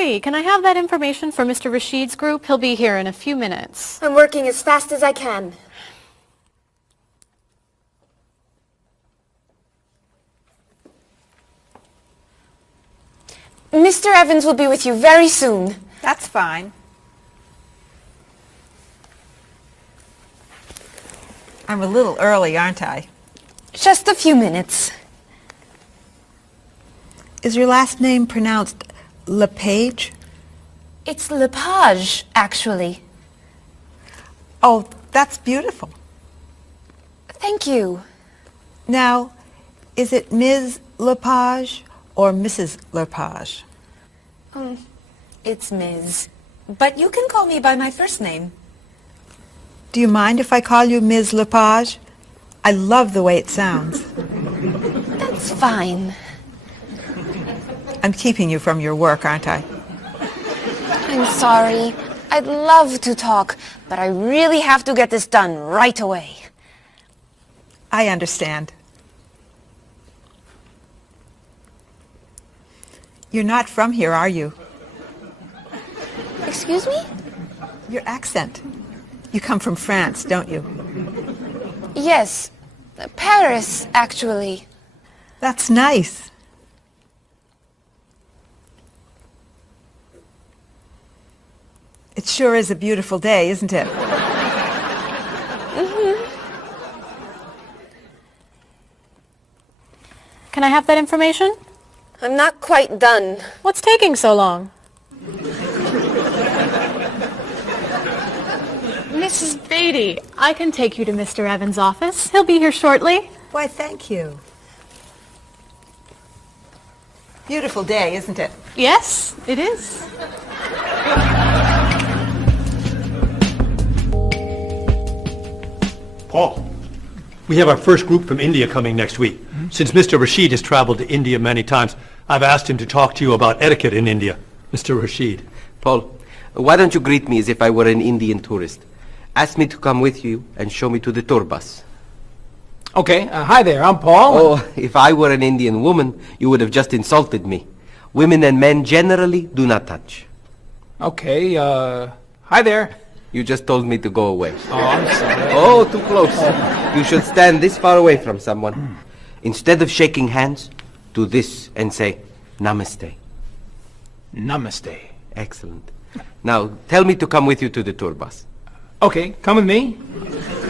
3. Can I have that information for Mr. Rashid's group? He'll be here in a few minutes. I'm working as fast as I can. Mr. Evans will be with you very soon. That's fine. I'm a little early, aren't I? Just a few minutes. Is your last name pronounced LePage? It's Lepage, actually. Oh, that's beautiful. Thank you. Now, is it Ms. Lepage or Mrs. Lepage? It's Ms. But you can call me by my first name. Do you mind if I call you Ms. Lepage? I love the way it sounds. That's fine. I'm keeping you from your work, aren't I? I'm sorry. I'd love to talk, but I really have to get this done right away. I understand. You're not from here, are you? Excuse me? Your accent. You come from France, don't you? Yes. Paris, actually. That's nice. It sure is a beautiful day, isn't it? Can I have that information? I'm not quite done. What's taking so long? Mrs. Beatty, I can take you to Mr. Evans' office. He'll be here shortly. Why, thank you. Beautiful day, isn't it? Yes, it is. Paul, we have our first group from India coming next week. Since Mr. Rashid has traveled to India many times, I've asked him to talk to you about etiquette in India. Mr. Rashid. Paul, why don't you greet me as if I were an Indian tourist? Ask me to come with you and show me to the tour bus. Okay, hi there, I'm Paul. Oh, if I were an Indian woman, you would have just insulted me. Women and men generally do not touch. Okay, hi there. You just told me to go away. Oh, I'm sorry. Oh, too close. You should stand this far away from someone. Instead of shaking hands, do this and say, Namaste. Namaste. Excellent. Now, tell me to come with you to the tour bus. Okay, come with me.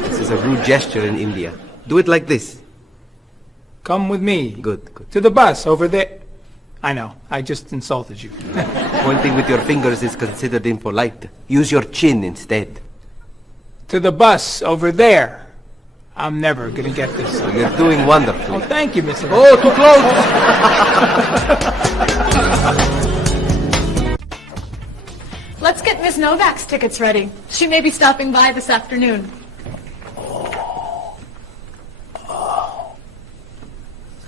This is a rude gesture in India. Do it like this. Come with me. Good, good. To the bus over there. I know, I just insulted you. Pointing with your fingers is considered impolite. Use your chin instead. To the bus over there. I'm never gonna get this. You're doing wonderfully. Oh, thank you, Mr. Oh, too close! Let's get Ms. Novak's tickets ready. She may be stopping by this afternoon.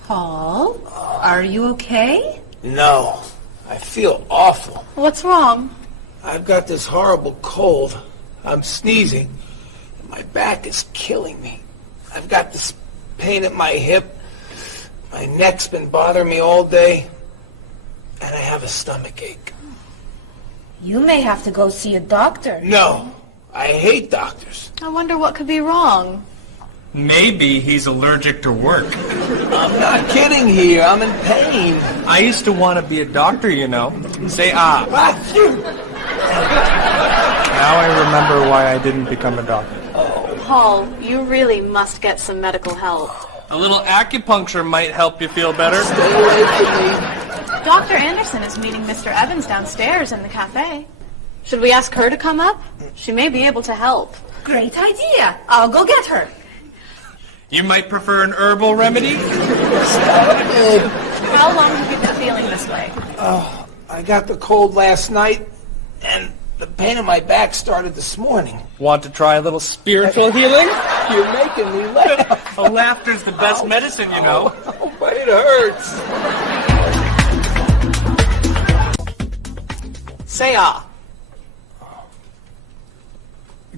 Paul, are you okay? No, I feel awful. What's wrong? I've got this horrible cold. I'm sneezing. And my back is killing me. I've got this pain at my hip. My neck's been bothering me all day. And I have a stomach ache. You may have to go see a doctor. No, I hate doctors. I wonder what could be wrong. Maybe he's allergic to work. I'm not kidding here. I'm in pain. I used to want to be a doctor, you know. Say ah. Now I remember why I didn't become a doctor. Paul, you really must get some medical help. A little acupuncture might help you feel better. Stay away from me. Dr. Anderson is meeting Mr. Evans downstairs in the cafe. Should we ask her to come up? She may be able to help. Great idea. I'll go get her. You might prefer an herbal remedy? How long have you been feeling this way? I got the cold last night, and the pain in my back started this morning. Want to try a little spiritual healing? You're making me laugh. Oh, laughter's the best medicine, you know. Oh, but it hurts. Say ah.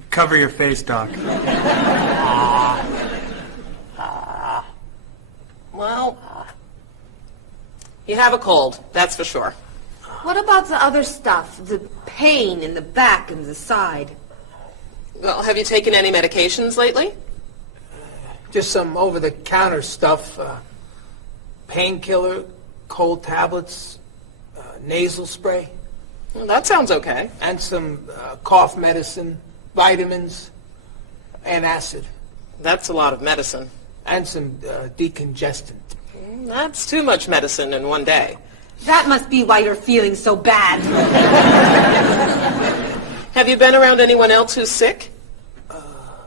Cover your face, Doc. Well, you have a cold, that's for sure. What about the other stuff? The pain in the back and the side? Well, have you taken any medications lately? Just some over-the-counter stuff. Painkiller, cold tablets, nasal spray. Well, that sounds okay. And some cough medicine, vitamins, and acid. That's a lot of medicine. And some decongestant. That's too much medicine in one day. That must be why you're feeling so bad. Have you been around anyone else who's sick?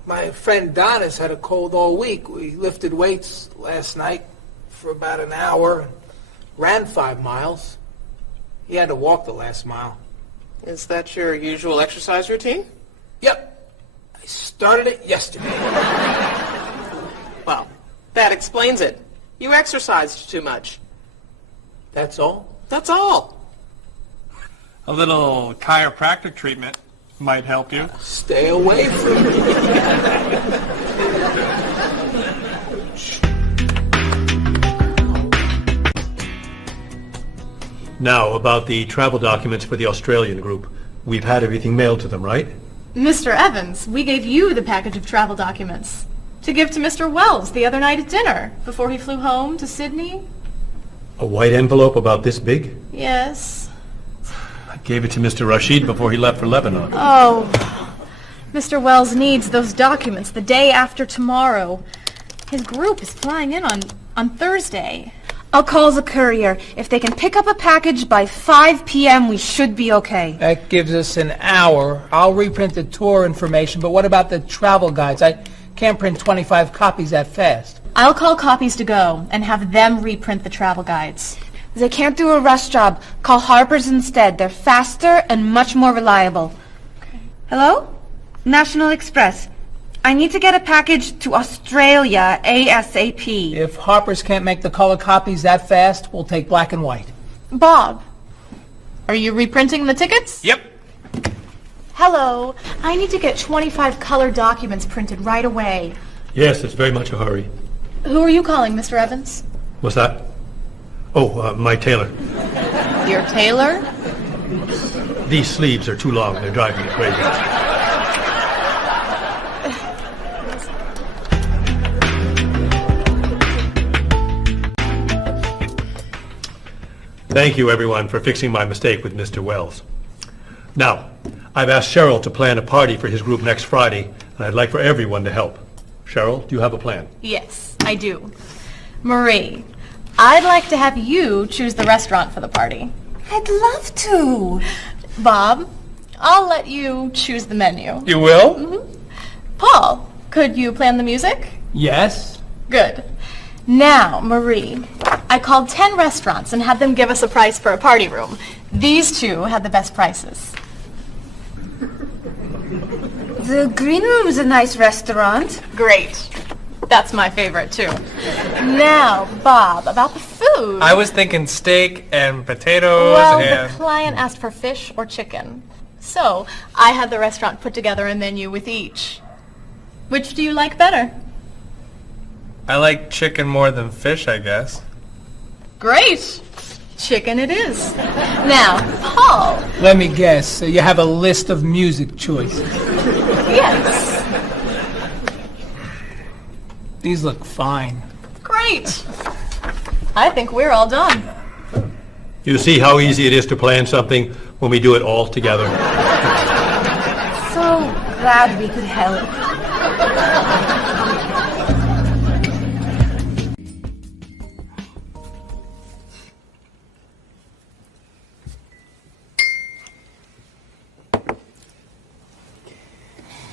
My friend Don has had a cold all week. We lifted weights last night for about an hour, ran 5 miles. He had to walk the last mile. Is that your usual exercise routine? Yep. I started it yesterday. Well, that explains it. You exercised too much. That's all? That's all. A little chiropractic treatment might help you. Stay away from me. Now, about the travel documents for the Australian group. We've had everything mailed to them, right? Mr. Evans, we gave you the package of travel documents to give to Mr. Wells the other night at dinner before he flew home to Sydney. A white envelope about this big? Yes. I gave it to Mr. Rashid before he left for Lebanon. Oh, Mr. Wells needs those documents the day after tomorrow. His group is flying in on Thursday. I'll call the courier. If they can pick up a package by 5 p.m., we should be okay. That gives us an hour. I'll reprint the tour information, but what about the travel guides? I can't print 25 copies that fast. I'll call Copies to Go and have them reprint the travel guides. They can't do a rush job. Call Harper's instead. They're faster and much more reliable. Okay. Hello? National Express. I need to get a package to Australia ASAP. If Harper's can't make the color copies that fast, we'll take black and white. Bob, are you reprinting the tickets? Yep. Hello. I need to get 25 color documents printed right away. Yes, it's very much a hurry. Who are you calling, Mr. Evans? What's that? Oh, my tailor. Your tailor? These sleeves are too long. They're driving me crazy. Thank you, everyone, for fixing my mistake with Mr. Wells. Now, I've asked Cheryl to plan a party for his group next Friday, and I'd like for everyone to help. Cheryl, do you have a plan? Yes, I do. Marie, I'd like to have you choose the restaurant for the party. I'd love to. Bob, I'll let you choose the menu. You will? Mm-hmm. Paul, could you plan the music? Yes. Good. Now, Marie, I called 10 restaurants and had them give us a price for a party room. These two had the best prices. The Green Room's a nice restaurant. Great. That's my favorite, too. Now, Bob, about the food. I was thinking steak and potatoes Well, and... the client asked for fish or chicken. So, I had the restaurant put together a menu with each. Which do you like better? I like chicken more than fish, I guess. Great. Chicken it is. Now, Paul. Let me guess. You have a list of music choices. Yes. These look fine. Great. I think we're all done. You see how easy it is to plan something when we do it all together? So glad we could help.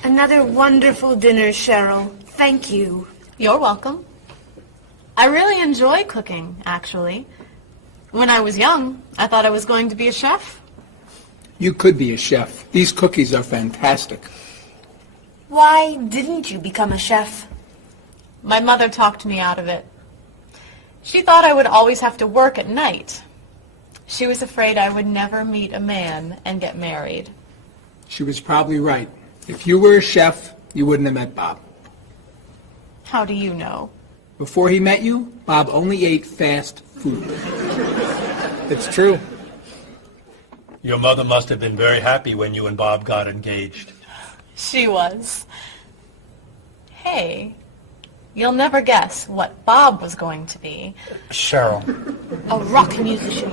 Another wonderful dinner, Cheryl. Thank you. You're welcome. I really enjoy cooking, actually. When I was young, I thought I was going to be a chef. You could be a chef. These cookies are fantastic. Why didn't you become a chef? My mother talked me out of it. She thought I would always have to work at night. She was afraid I would never meet a man and get married. She was probably right. If you were a chef, you wouldn't have met Bob. How do you know? Before he met you, Bob only ate fast food. It's true. Your mother must have been very happy when you and Bob got engaged. She was. Hey, you'll never guess what Bob was going to be. Cheryl. A rock musician.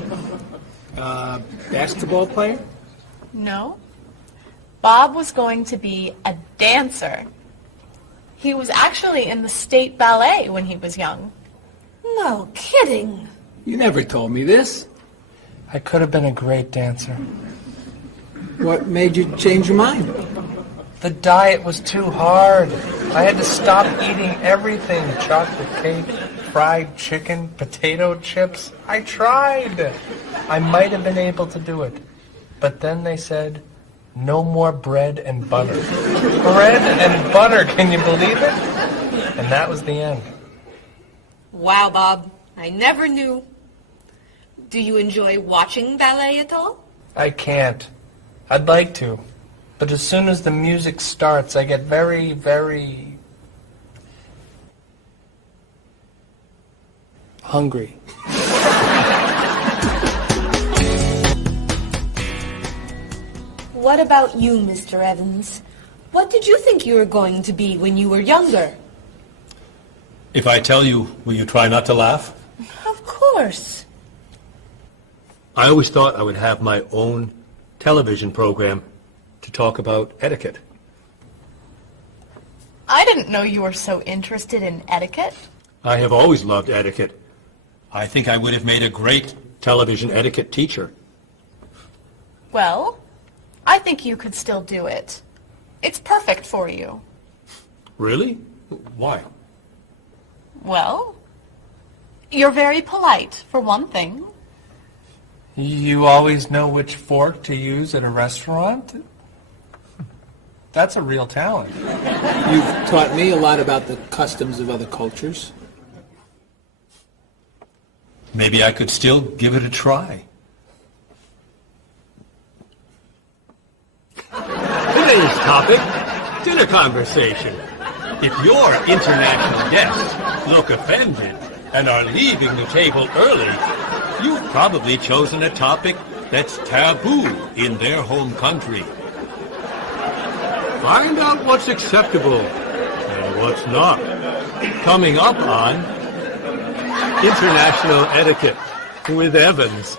Basketball player? No. Bob was going to be a dancer. He was actually in the state ballet when he was young. No kidding. You never told me this. I could have been a great dancer. What made you change your mind? The diet was too hard. I had to stop eating everything. Chocolate cake, fried chicken, potato chips. I tried. I might have been able to do it. But then they said, no more bread and butter. Bread and butter, can you believe it? And that was the end. Wow, Bob. I never knew. Do you enjoy watching ballet at all? I can't. I'd like to. But as soon as the music starts, I get very, very hungry. What about you, Mr. Evans? What did you think you were going to be when you were younger? If I tell you, will you try not to laugh? Of course. I always thought I would have my own television program to talk about etiquette. I didn't know you were so interested in etiquette. I have always loved etiquette. I think I would have made a great television etiquette teacher. Well, I think you could still do it. It's perfect for you. Really? Why? Well, you're very polite, for one thing. You always know which fork to use at a restaurant? That's a real talent. You've taught me a lot about the customs of other cultures. Maybe I could still give it a try. Today's topic, dinner conversation. If your international guests look offended and are leaving the table early, you've probably chosen a topic that's taboo in their home country. Find out what's acceptable and what's not. Coming up on International Etiquette with Evans.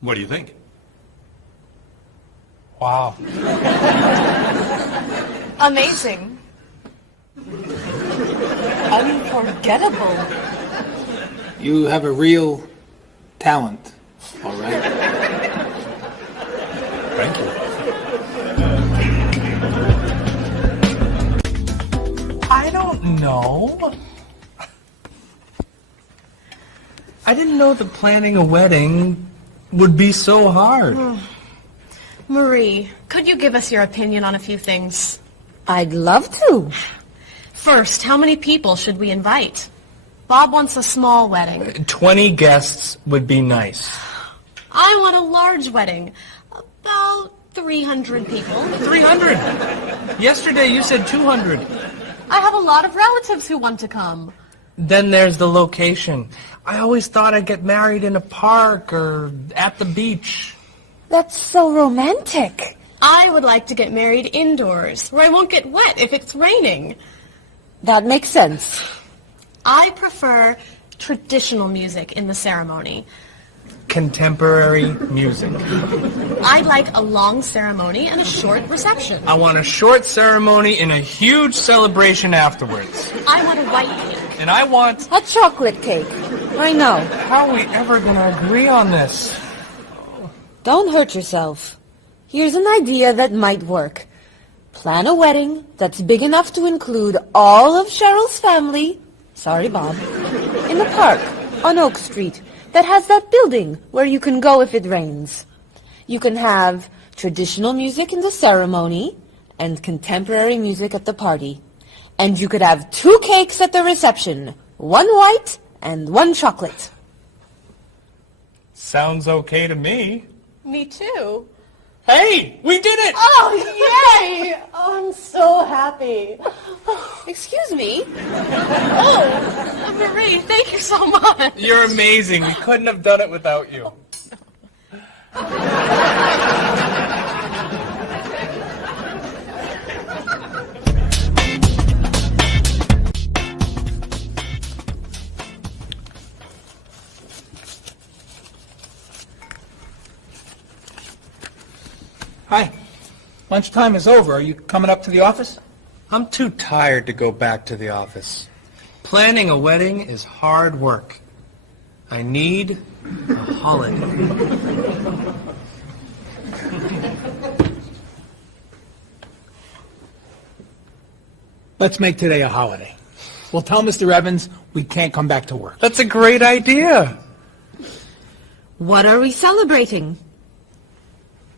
What do you think? Wow. Amazing. Unforgettable. You have a real talent, all right? Thank you. I don't know. I didn't know that planning a wedding would be so hard. Marie, could you give us your opinion on a few things? I'd love to. First, how many people should we invite? Bob wants a small wedding. 20 guests would be nice. I want a large wedding. About 300 people. 300. Yesterday you said 200. I have a lot of relatives who want to come. Then there's the location. I always thought I'd get married in a park or at the beach. That's so romantic. I would like to get married indoors, where I won't get wet if it's raining. That makes sense. I prefer traditional music in the ceremony. Contemporary music. I'd like a long ceremony and a short reception. I want a short ceremony and a huge celebration afterwards. I want a white cake. And I want... A chocolate cake. I know. How are we ever going to agree on this? Don't hurt yourself. Here's an idea that might work. Plan a wedding that's big enough to include all of Cheryl's family, sorry Bob, in a park on Oak Street that has that building where you can go if it rains. You can have traditional music in the ceremony and contemporary music at the party. And you could have 2 cakes at the reception, 1 white and 1 chocolate. Sounds okay to me. Me too. Hey, we did it! Oh, yay! Oh, I'm so happy. Excuse me? Oh, Marie, thank you so much. You're amazing. We couldn't have done it without you. Hi. Lunchtime is over. Are you coming up to the office? I'm too tired to go back to the office. Planning a wedding is hard work. I need a holiday. Let's make today a holiday. We'll tell Mr. Evans we can't come back to work. That's a great idea. What are we celebrating?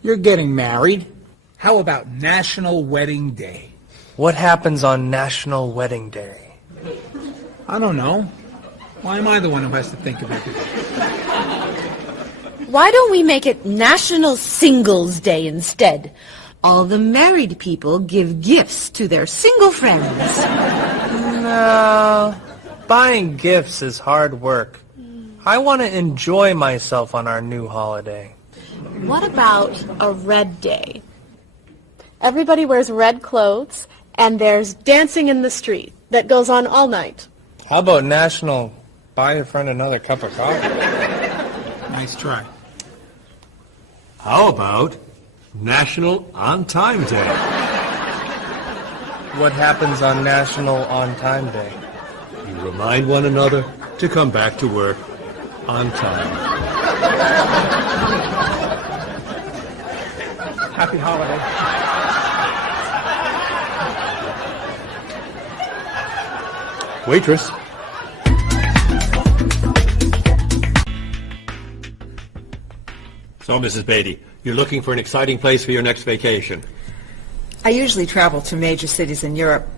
You're getting married. How about National Wedding Day? What happens on National Wedding Day? I don't know. Why am I the one who has to think of everything? Why don't we make it National Singles Day instead? All the married people give gifts to their single friends. No. Buying gifts is hard work. I want to enjoy myself on our new holiday. What about a red day? Everybody wears red clothes, and there's dancing in the street that goes on all night. How about National Buy a Friend Another Cup of Coffee? Nice try. How about National On Time Day? What happens on National On Time Day? You remind one another to come back to work on time. Happy holiday. Waitress. So, Mrs. Beatty, you're looking for an exciting place for your next vacation. I usually travel to major cities in Europe,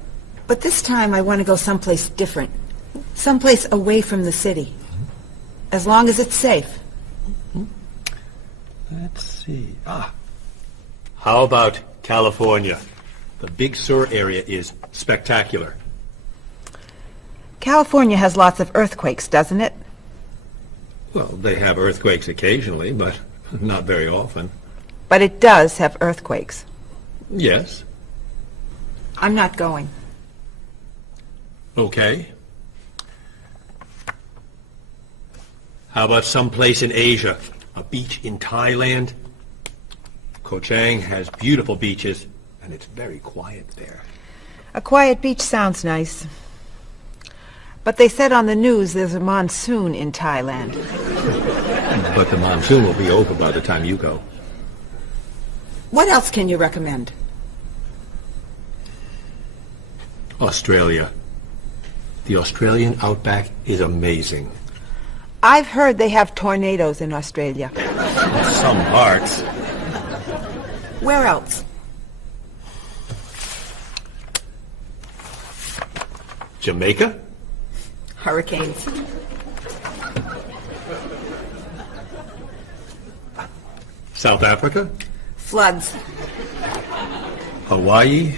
but this time I want to go someplace different. Someplace away from the city. As long as it's safe. Let's see. How about California? The Big Sur area is spectacular. California has lots of earthquakes, doesn't it? Well, they have earthquakes occasionally, but not very often. But it does have earthquakes. Yes. I'm not going. Okay. How about someplace in Asia? A beach in Thailand? Koh Chang has beautiful beaches, and it's very quiet there. A quiet beach sounds nice. But they said on the news there's a monsoon in Thailand. But the monsoon will be over by the time you go. What else can you recommend? Australia. The Australian outback is amazing. I've heard they have tornadoes in Australia. Some parts. Where else? Jamaica? Hurricanes. South Africa? Floods. Hawaii?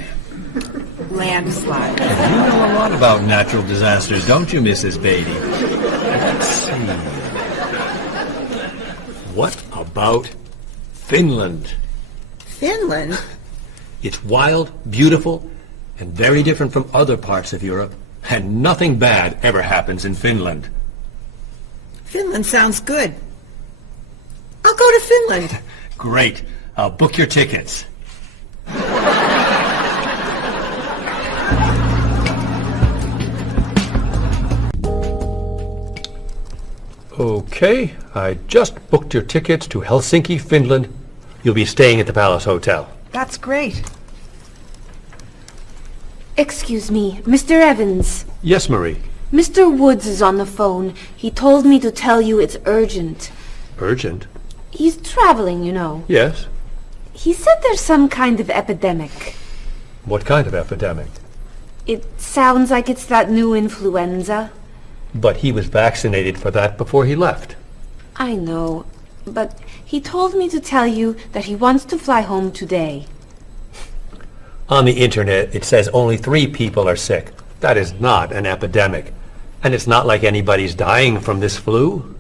Landslides. You know a lot about natural disasters, don't you, Mrs. Beatty? Let's see. What about Finland? Finland? It's wild, beautiful, and very different from other parts of Europe. And nothing bad ever happens in Finland. Finland sounds good. I'll go to Finland. Great. I'll book your tickets. Okay, I just booked your tickets to Helsinki, Finland. You'll be staying at the Palace Hotel. That's great. Excuse me, Mr. Evans. Yes, Marie. Mr. Woods is on the phone. He told me to tell you it's urgent. Urgent? He's traveling, you know. Yes. He said there's some kind of epidemic. What kind of epidemic? It sounds like it's that new influenza. But he was vaccinated for that before he left. I know, but he told me to tell you that he wants to fly home today. On the internet, it says only 3 people are sick. That is not an epidemic. And it's not like anybody's dying from this flu.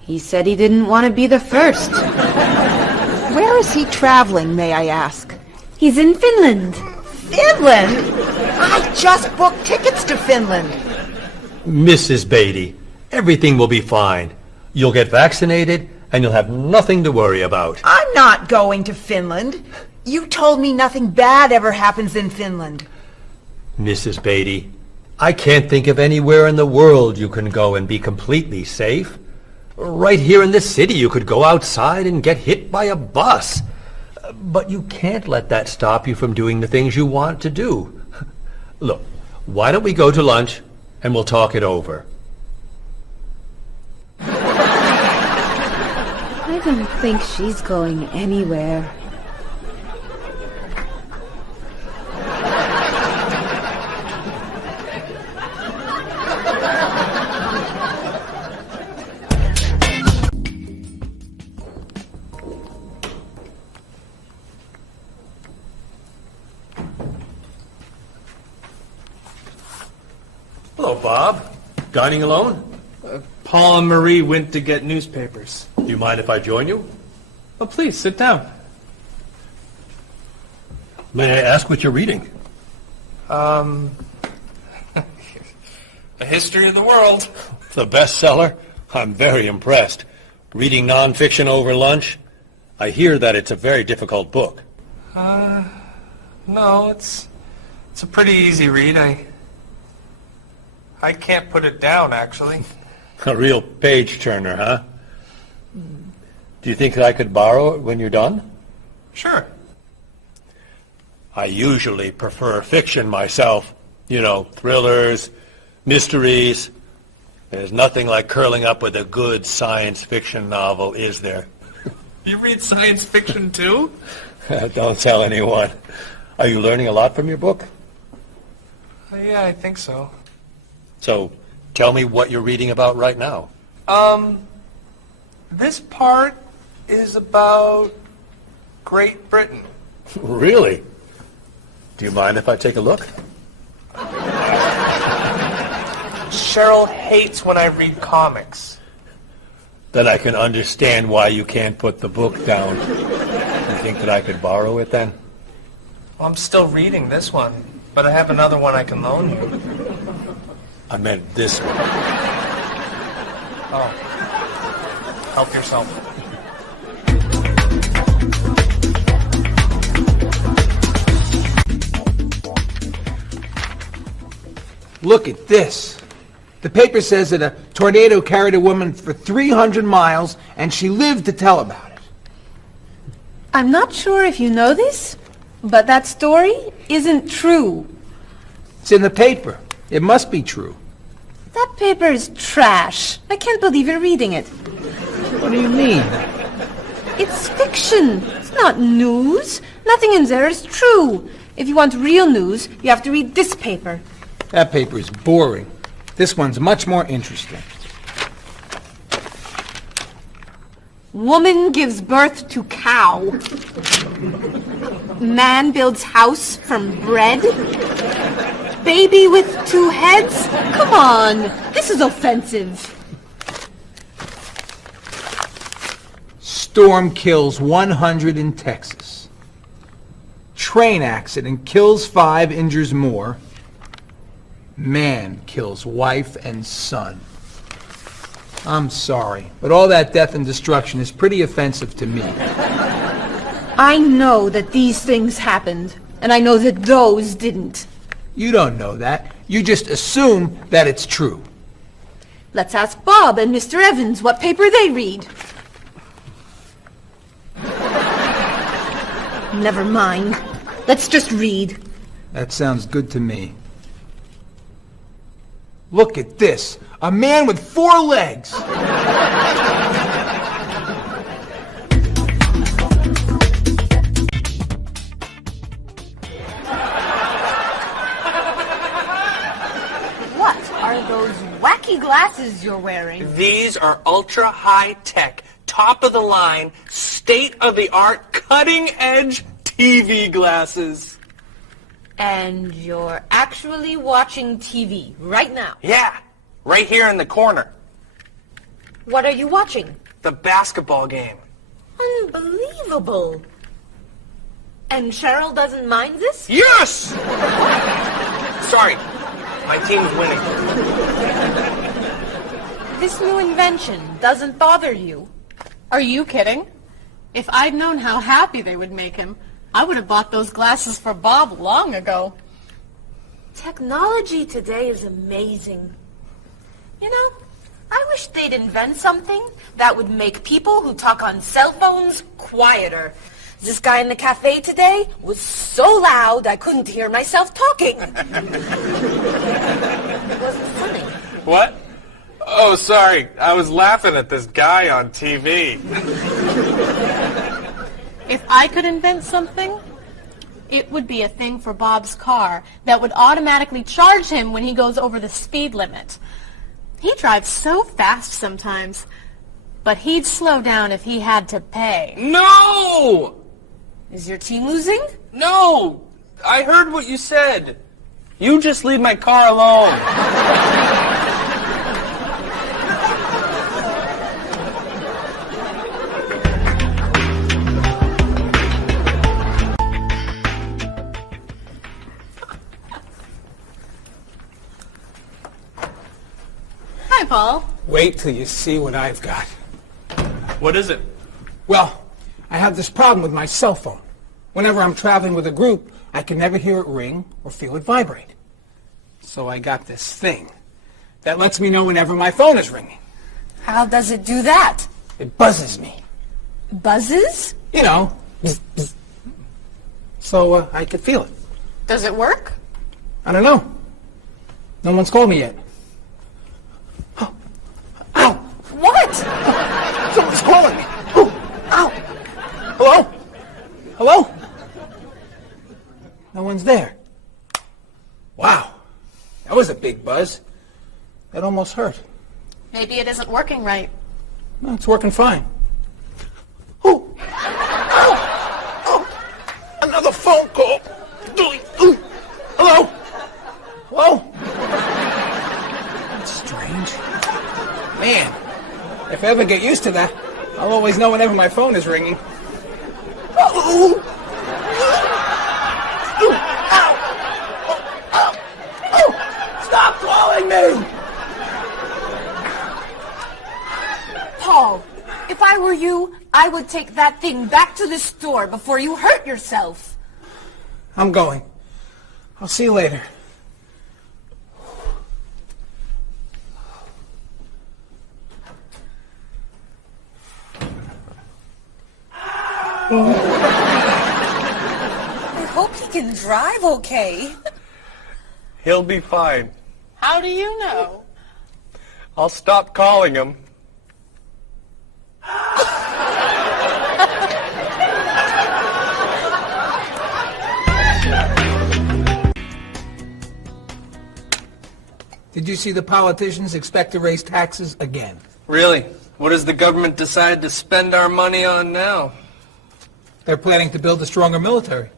He said he didn't want to be the first. Where is he traveling, may I ask? He's in Finland. Finland? I just booked tickets to Finland. Mrs. Beatty, everything will be fine. You'll get vaccinated, and you'll have nothing to worry about. I'm not going to Finland. You told me nothing bad ever happens in Finland. Mrs. Beatty, I can't think of anywhere in the world you can go and be completely safe. Right here in this city, you could go outside and get hit by a bus. But you can't let that stop you from doing the things you want to do. Look, why don't we go to lunch and we'll talk it over? I don't think she's going anywhere. Hello, Bob. Dining alone? Paul and Marie went to get newspapers. Do you mind if I join you? Oh, please, sit down. May I ask what you're reading? The History of the World. The bestseller? I'm very impressed. Reading nonfiction over lunch? I hear that it's a very difficult book. No, it's a pretty easy read. I can't put it down, actually. A real page-turner, huh? Do you think that I could borrow it when you're done? Sure. I usually prefer fiction myself. You know, thrillers, mysteries. There's nothing like curling up with a good science fiction novel, is there? You read science fiction, too? Don't tell anyone. Are you learning a lot from your book? Yeah, I think so. So, tell me what you're reading about right now. This part is about Great Britain. Really? Do you mind if I take a look? Cheryl hates when I read comics. Then I can understand why you can't put the book down. You think that I could borrow it then? Well, I'm still reading this one, but I have another one I can loan you. I meant this one. Oh. Help yourself. Look at this. The paper says that a tornado carried a woman for 300 miles, and she lived to tell about it. I'm not sure if you know this, but that story isn't true. It's in the paper. It must be true. That paper is trash. I can't believe you're reading it. What do you mean? It's fiction. It's not news. Nothing in there is true. If you want real news, you have to read this paper. That paper is boring. This one's much more interesting. Woman gives birth to cow. Man builds house from bread. Baby with 2 heads? Come on, this is offensive. Storm kills 100 in Texas. Train accident kills 5, injures more. Man kills wife and son. I'm sorry, but all that death and destruction is pretty offensive to me. I know that these things happened, and I know that those didn't. You don't know that. You just assume that it's true. Let's ask Bob and Mr. Evans what paper they read. Never mind. Let's just read. That sounds good to me. Look at this. A man with 4 legs. What are those wacky glasses you're wearing? These are ultra high tech, top of the line, state of the art, cutting edge TV glasses. And you're actually watching TV right now. Yeah, right here in the corner. What are you watching? The basketball game. Unbelievable. And Cheryl doesn't mind this? Yes! Sorry, my team's winning. This new invention doesn't bother you. Are you kidding? If I'd known how happy they would make him, I would have bought those glasses for Bob long ago. Technology today is amazing. You know, I wish they'd invent something that would make people who talk on cell phones quieter. This guy in the cafe today was so loud I couldn't hear myself talking. It wasn't funny. What? Oh, sorry. I was laughing at this guy on TV. If I could invent something, it would be a thing for Bob's car that would automatically charge him when he goes over the speed limit. He drives so fast sometimes, but he'd slow down if he had to pay. No! Is your team losing? No! I heard what you said. You just leave my car alone. Hi, Paul. Wait till you see what I've got. What is it? Well, I have this problem with my cell phone. Whenever I'm traveling with a group, I can never hear it ring or feel it vibrate. So I got this thing that lets me know whenever my phone is ringing. How does it do that? It buzzes me. Buzzes? You know, bzz, bzz. So I could feel it. Does it work? I don't know. No one's called me yet. Oh. Ow! What? Someone's calling me. Oh. Ow! Hello? Hello? No one's there. Wow. That was a big buzz. That almost hurt. Maybe it isn't working right. No, it's working fine. Oh! Ow! Oh! Another phone call. Ooh. Hello? Hello? That's strange. Man, if I ever get used to that, I'll always know whenever my phone is ringing. Oh! Ow! Oh! Oh! Stop calling me! Paul, if I were you, I would take that thing back to the store before you hurt yourself. I'm going. I'll see you later. I hope he can drive okay. He'll be fine. How do you know? I'll stop calling him. Did you see the politicians expect to raise taxes again? Really? What does the government decide to spend our money on now? They're planning to build a stronger military.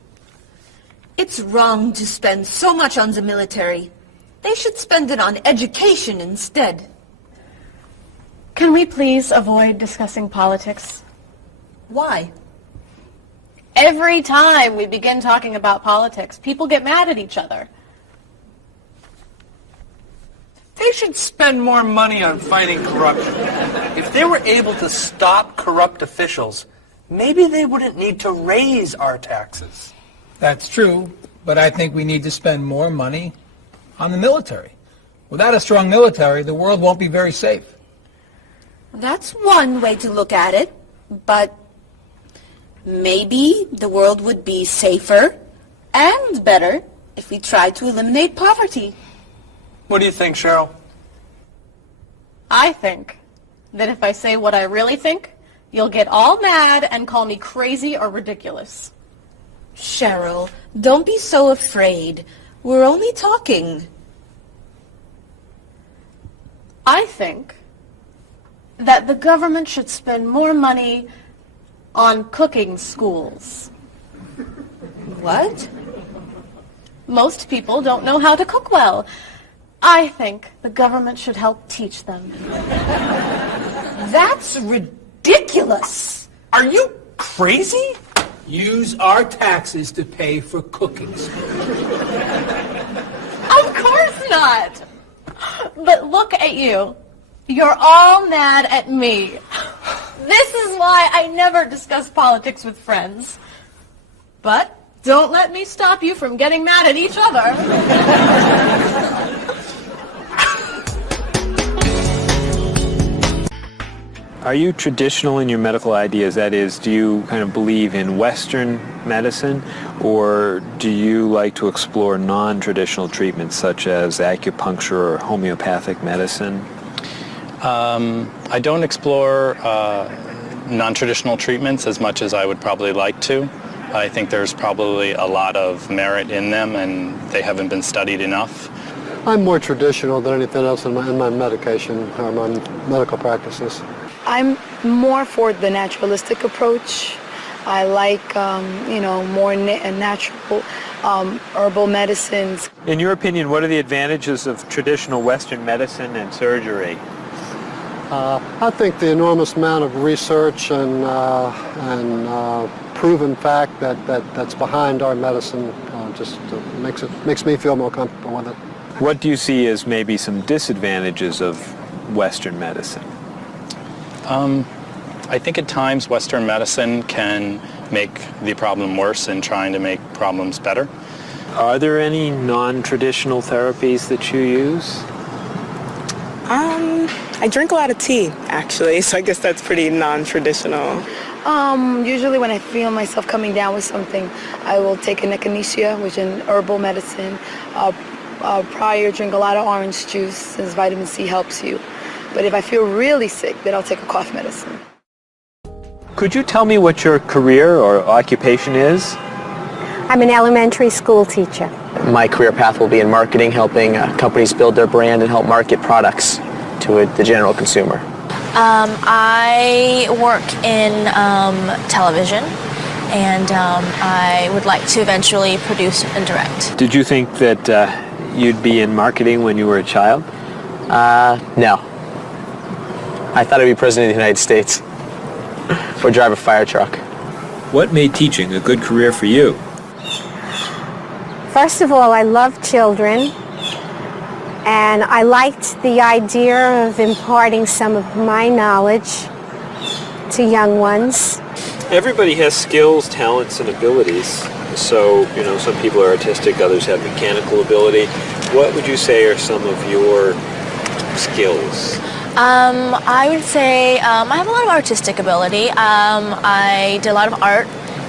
It's wrong to spend so much on the military. They should spend it on education instead. Can we please avoid discussing politics? Why? Every time we begin talking about politics, people get mad at each other. They should spend more money on fighting corruption. If they were able to stop corrupt officials, maybe they wouldn't need to raise our taxes. That's true, but I think we need to spend more money on the military. Without a strong military, the world won't be very safe. That's one way to look at it, but maybe the world would be safer and better if we tried to eliminate poverty. What do you think, Cheryl? I think that if I say what I really think, you'll get all mad and call me crazy or ridiculous. Cheryl, don't be so afraid. We're only talking. I think that the government should spend more money on cooking schools. What? Most people don't know how to cook well. I think the government should help teach them. That's ridiculous. Are you crazy? Use our taxes to pay for cooking. Of course not. But look at you. You're all mad at me. This is why I never discuss politics with friends. But don't let me stop you from getting mad at each other. Are you traditional in your medical ideas? That is, do you kind of believe in Western medicine, or do you like to explore non-traditional treatments such as acupuncture or homeopathic medicine? I don't explore non-traditional treatments as much as I would probably like to. I think there's probably a lot of merit in them, and they haven't been studied enough. I'm more traditional than anything else in my medication or my medical practices. I'm more for the naturalistic approach. I like, more natural herbal medicines. In your opinion, what are the advantages of traditional Western medicine and surgery? I think the enormous amount of research and proven fact that's behind our medicine just makes me feel more comfortable with it. What do you see as maybe some disadvantages of Western medicine? I think at times Western medicine can make the problem worse in trying to make problems better. Are there any non-traditional therapies that you use? I drink a lot of tea, actually, so I guess that's pretty non-traditional. Usually when I feel myself coming down with something, I will take an echinacea, which is an herbal medicine. Prior, drink a lot of orange juice, since vitamin C helps you. But if I feel really sick, then I'll take a cough medicine. Could you tell me what your career or occupation is? I'm an elementary school teacher. My career path will be in marketing, helping companies build their brand and help market products to the general consumer. I work in television, and I would like to eventually produce and direct. Did you think that you'd be in marketing when you were a child? No. I thought I'd be president of the United States or drive a fire truck. What made teaching a good career for you? First of all, I love children, and I liked the idea of imparting some of my knowledge to young ones. Everybody has skills, talents, and abilities. So, some people are artistic, others have mechanical ability. What would you say are some of your skills? I would say I have a lot of artistic ability. I did a lot of art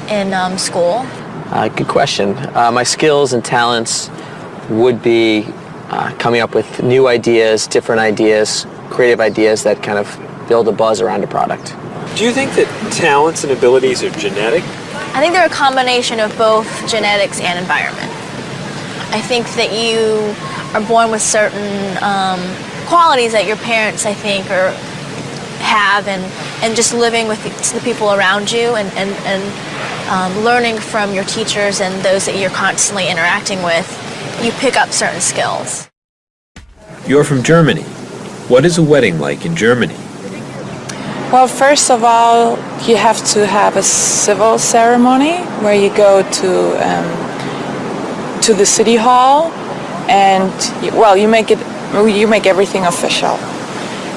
in school. Good question. My skills and talents would be coming up with new ideas, different ideas, creative ideas that kind of build a buzz around a product. Do you think that talents and abilities are genetic? I think they're a combination of both genetics and environment. I think that you are born with certain qualities that your parents, I think, have, and just living with the people around you and learning from your teachers and those that you're constantly interacting with, you pick up certain skills. You're from Germany. What is a wedding like in Germany? Well, first of all, you have to have a civil ceremony where you go to the city hall, and you make everything official.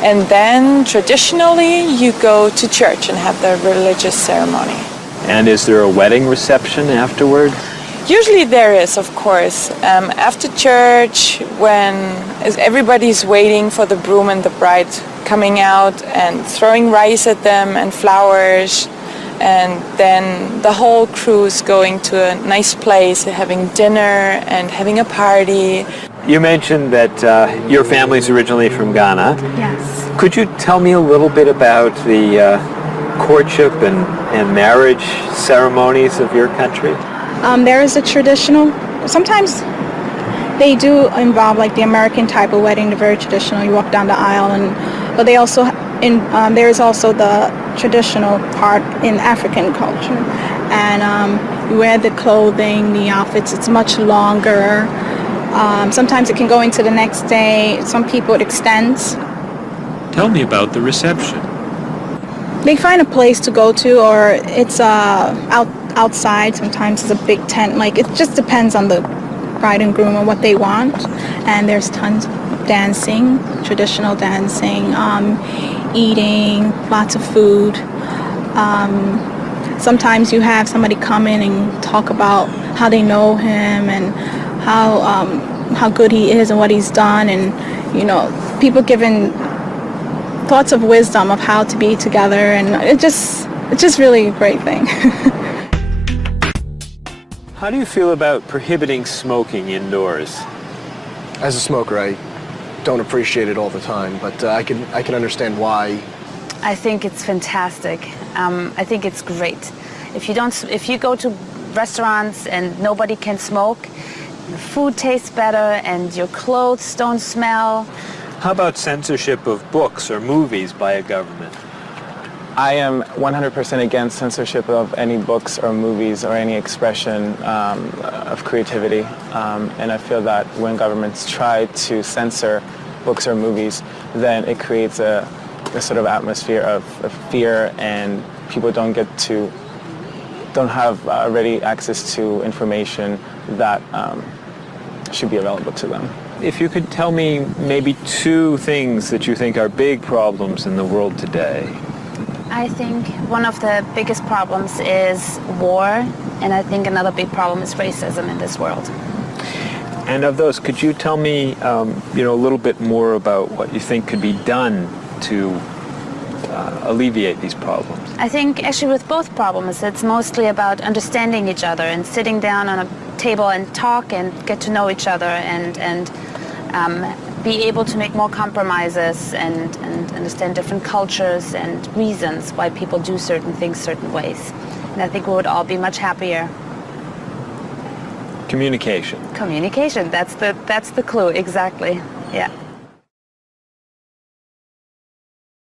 And then traditionally you go to church and have the religious ceremony. And is there a wedding reception afterward? Usually there is, of course. After church, when everybody's waiting for the groom and the bride coming out and throwing rice at them and flowers, and then the whole crew is going to a nice place, having dinner and having a party. You mentioned that your family's originally from Ghana. Yes. Could you tell me a little bit about the courtship and marriage ceremonies of your country? There is a traditional, sometimes they do involve like the American type of wedding, the very traditional, you walk down the aisle, but they also, there is also the traditional part in African culture. And You wear the clothing, the outfits, it's much longer. Sometimes it can go into the next day. Some people it extends. Tell me about the reception. They find a place to go to, or it's outside. Sometimes it's a big tent. Like, it just depends on the bride and groom and what they want. And there's tons of dancing, traditional dancing, eating, lots of food. Sometimes you have somebody come in and talk about how they know him and how good he is and what he's done, and people giving thoughts of wisdom of how to be together, and it's just really a great thing. How do you feel about prohibiting smoking indoors? As a smoker, I don't appreciate it all the time, but I can understand why. I think it's fantastic. I think it's great. If you go to restaurants and nobody can smoke, the food tastes better and your clothes don't smell. How about censorship of books or movies by a government? I am 100% against censorship of any books or movies or any expression of creativity. And I feel that when governments try to censor books or movies, then it creates a sort of atmosphere of fear, and people don't have ready access to information that should be available to them. If you could tell me maybe two things that you think are big problems in the world today. I think one of the biggest problems is war, and I think another big problem is racism in this world. And of those, could you tell me a little bit more about what you think could be done to alleviate these problems? I think actually with both problems, it's mostly about understanding each other and sitting down on a table and talk and get to know each other and be able to make more compromises and understand different cultures and reasons why people do certain things certain ways. And I think we would all be much happier. Communication. Communication, that's the clue, exactly. Yeah.